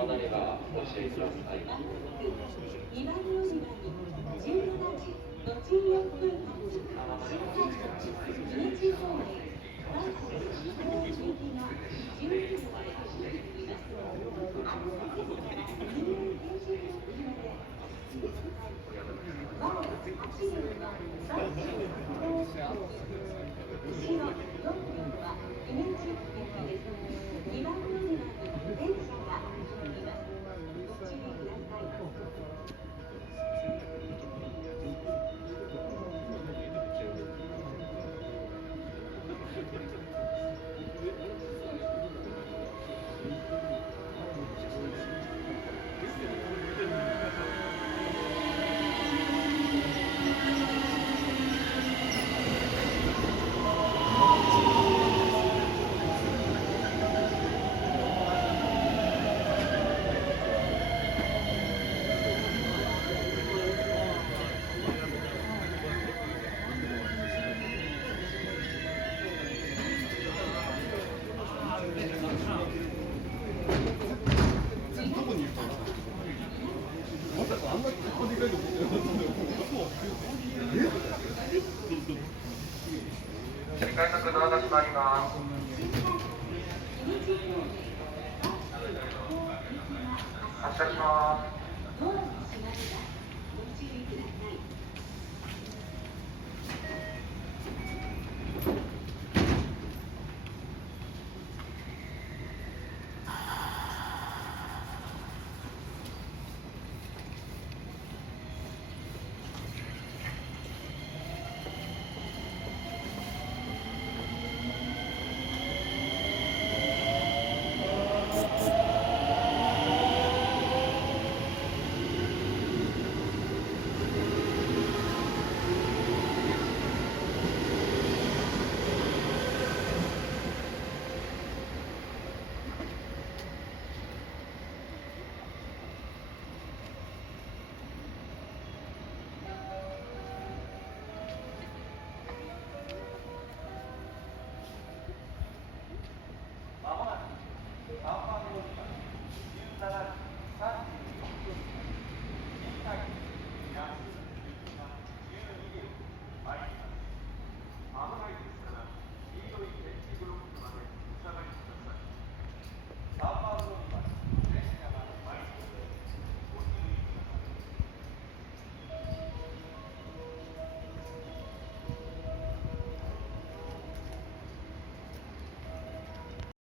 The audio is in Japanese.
離れはご注意ください。2番乗り場に17時54分発新幹線方面バス飛行行きの12時を発車しています。入園停止ですので、前8両はバス飛行します。後ろ4両はイメージ結果です。2番乗り場に電車が走ります。ご注意ください。改札ドアが閉まります。